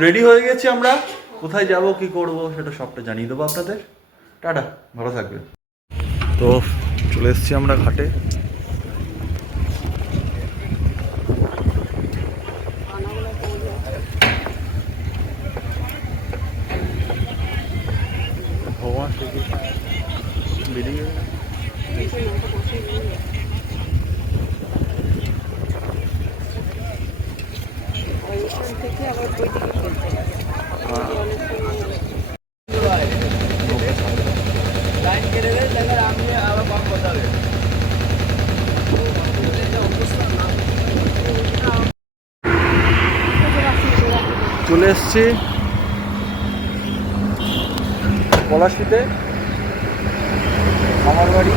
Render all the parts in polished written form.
Ready হয়ে গেছি আমরা, কোথায় যাব কি করব সেটা সবটা জানিয়ে দেবো আপনাদের। টাটা, ভালো থাকবে। তো চলে এসেছি আমরা ঘাটে। ভগবান শ্রীকৃষ্ণ বেরিয়ে থেকে আবার চলে এসছি পলাশীতে, আমার বাড়ি।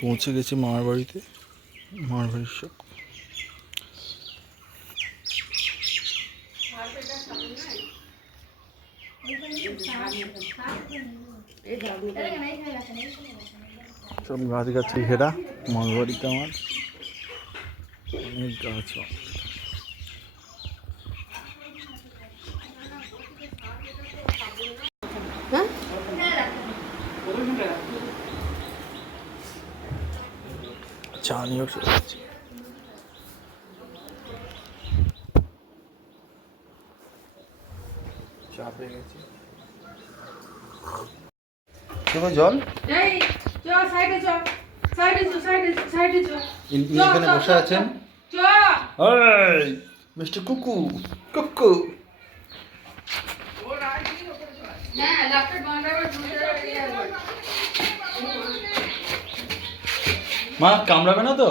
পৌঁছে গেছি মামার বাড়িতে, মামার বাড়ির সব সব গাছ গাছে ঘেরা। মামার বাড়িতে আমার অনেক গাছ। চা নিয়েও চলে যাচ্ছি। চা পেয়ে গেছি। জল এখানে বসে আছেন মিস্টার কুকু কুকু। মা কামড়াবে না তো?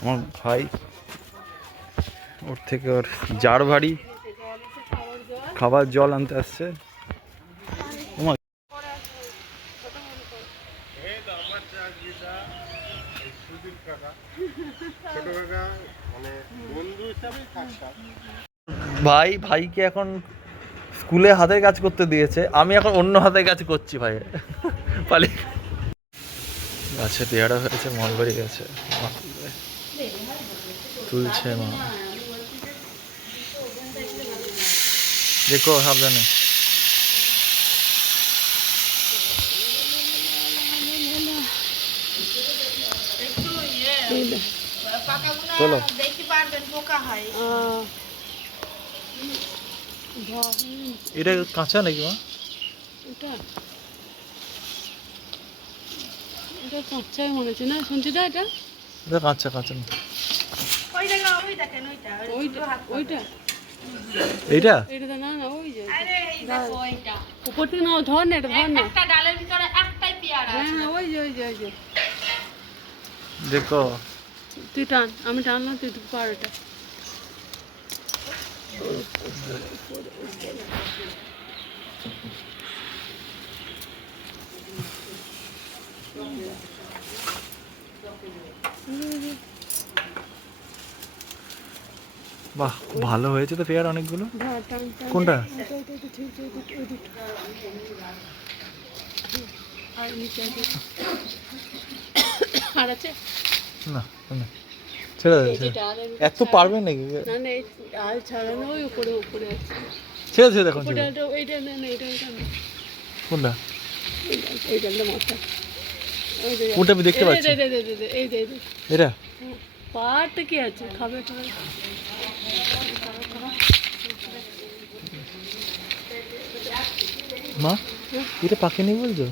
আমার ভাই ওর থেকে ওর জার ভারী খাবার জল আনতে আসছে। ভাইকে এখন স্কুলে হাতের কাজ করতে দিয়েছে, আমি এখন অন্য হাতের কাজ করছি ভাই। পালি গাছে পেয়ারা হয়েছে, মলবাড়ি গেছে, তুলছে মা। দেখো সাবধানে। চলো এটা কাঁচা নাকি মা? এটা কাঁচাই মনে হচ্ছে না সঞ্চিতা? এটা কাঁচা কাঁচা না, এইটা এটা না না ওই যে উপর থেকে না ধর না, এটা ধর না, একটা ডালের ভিতরে একটাই পেয়ারা আছে। হ্যাঁ ওই যে ওই যে ওই যে দেখো। তুই টান, আমি টানলাম, তুই পার। এটা বাহ, ভালো হয়েছে তো পেয়ারা অনেকগুলো। কোনটা? না ছেড়ে এত পারবে নাকি? ছেড়ে ছেড়ে দেখুন কোনটা কোনটা আমি দেখতে পাচ্ছি। এটা পাট কি আছে খাবে? মা এটা পাকেনি বলছো?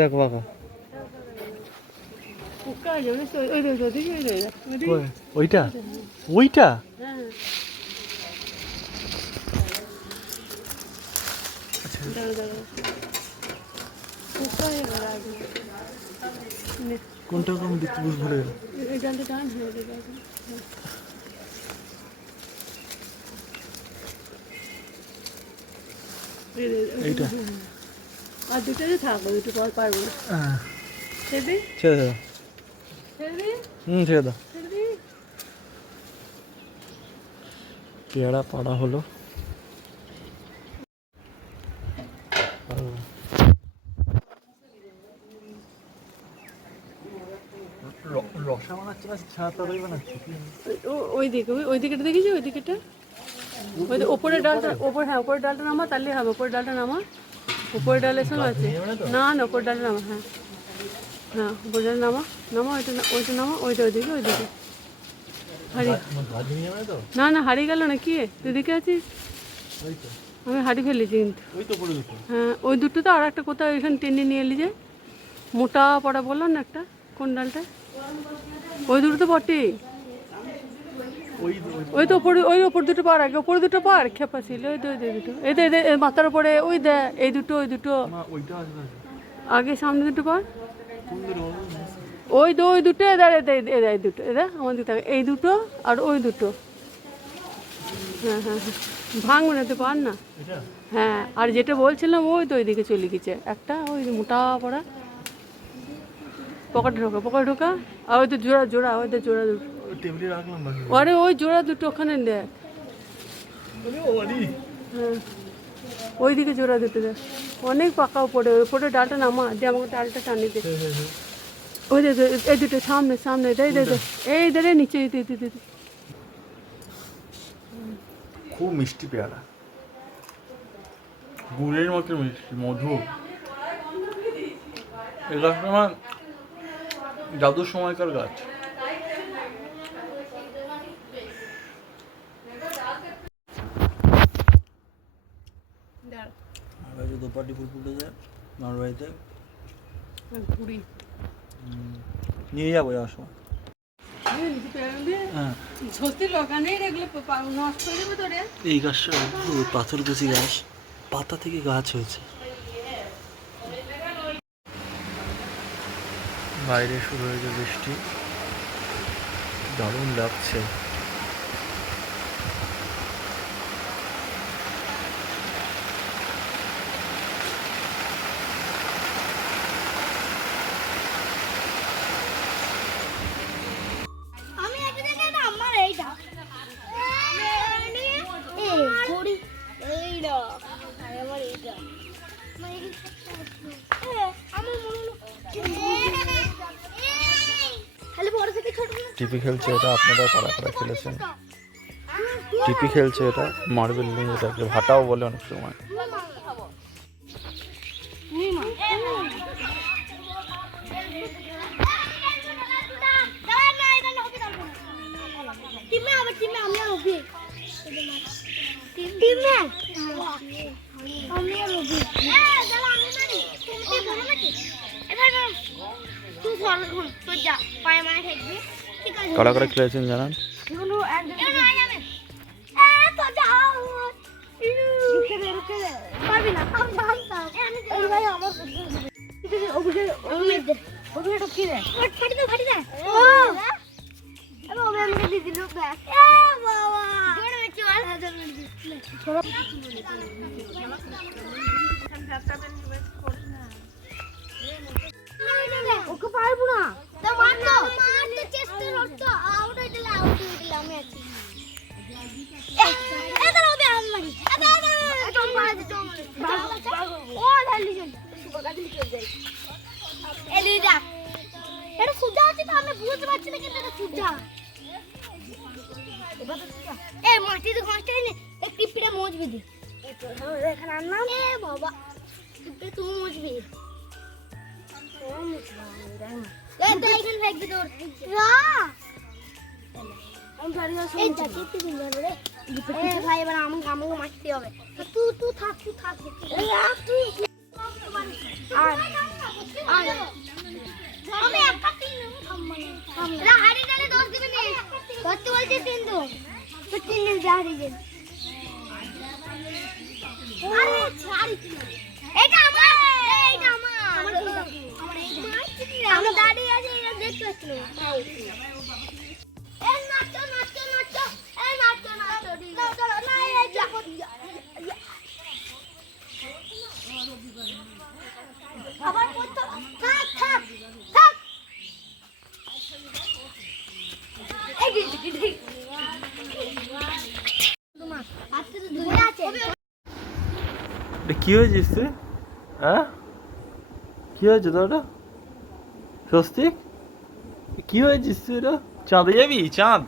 দেখো পাকা। ওইটা ওইটা কোনটা আমি দেখতে বুঝ ভুলে গেল। এইটা আর দুটো থাকবো, দুটো পর পারবো না। ছেড়ে দাও। ছেড়ে দাও। পেয়ারা পাড়া হলো। রসা বানাচ্ছে না ছাড়া তরকারি বানাচ্ছে? ওই দিকে ওই দিকেটা দেখেছি, ওই দিকেটা ওই ওপরের ডালটা, হ্যাঁ ওপরের ডালটা নামা, তাহলে হবে। ওপরের ডালটা নামা, উপরের ডালের সঙ্গে আছে। না না, উপরের ডালটা নামা, হ্যাঁ হ্যাঁ উপরের ডাল নামা, ওইটা নামা, ওইদিকে হারিয়ে, না না হারিয়ে গেল না কি? তুই দিকে আছিস? আমি হারিয়ে ফেলেছি কিন্তু। হ্যাঁ ওই দুটো তো, আর একটা কোথাও এখানে টেনে নিয়ে এলি যে মোটা পড়া বললাম না একটা, কোন ডালটা? ওই দুটো তো বটেই। ওই তো ওপরে, ওই ওপর দুটো পার, আগে ওপরে দুটো পার খেপা ছিল, ওই দুটো এই মাথার উপরে, ওই দে এই দুটো, ওই দুটো আগে সামনে দুটো পার, ওই দুটো এদের এই দুটো, আমার দিকে এই দুটো আর ওই দুটো। হ্যাঁ হ্যাঁ হ্যাঁ, ভাঙবে না তো পার না। হ্যাঁ আর যেটা বলছিলাম ওই তো ওইদিকে চলে গেছে একটা, ওই মোটা পড়া, পকেটে ঢোকা, আর ওই তো জোড়া ওই তো জোড়া দুটো, আরে ওই জোড়া দুটো ওখানে দেখ। হ্যাঁ ওই দিকে জোড়া দুটো দেখ, অনেক পাকা উপরে, উপরে ডালটা নামা দিয়ে আমাকে ডালটা টানি দে। ওই দে এই দুটো সামনে দে এই দে নিচে দিতে। খুব মিষ্টি পেয়ারা, গুড়ের মতো মিষ্টি, মধু। এই গাছটা আমার জাদুর সময়কার গাছ। দোপাটি ফুল যায় আমার বাড়িতে, নিয়ে যাবো যাওয়ার সময়। এই গাছটা পাথরকুচি গাছ, পাতা থেকে গাছ হয়েছে। বাইরে শুরু হয়েছে বৃষ্টি, দারুণ লাগছে। টিপি খেলছে এটা, আপনারা কারা খেলেছেন? টিপি খেলছে এটা, মার্বেল নিয়ে, এটাকে ভাটাও বলে অনেক সময়। কারা কারা খেলেছেন জানান? ওকে পারবো না, চেষ্টা করতো আউট হয়ে গেলে আউট হয়ে গেলে আমি আছি। এটা হবে আমারই, ও ঢালি চল সুপার গাড়ি চলে যায়। এলিডা এটা সুজা আছে তো, আমি বুঝতে পারছি না কিন্তু এটা সুজা। এবার তো সুজা এ মাটিতে ঘষটাই না, এক টিপিটা মজবি দি এখানে আনলাম। এ বাবা টিপে তুমি মজবি, এখানে থাকবি তোর ভাই, এবার আমাকে মারতে হবে। তুই থাক ধরতে বলছি কিন্তু 3 দিন হারিয়ে এটা আমার, আমার দাঁড়িয়ে আছে দেখতে পাচ্ছি না। আবার এটা কি হয়েছিস তুই? হ্যাঁ, কি হয়েছে তোর? ওটা স্বস্তিক, কি হয়েছিস তুই? এটা চাঁদে যাবি? চাঁদ?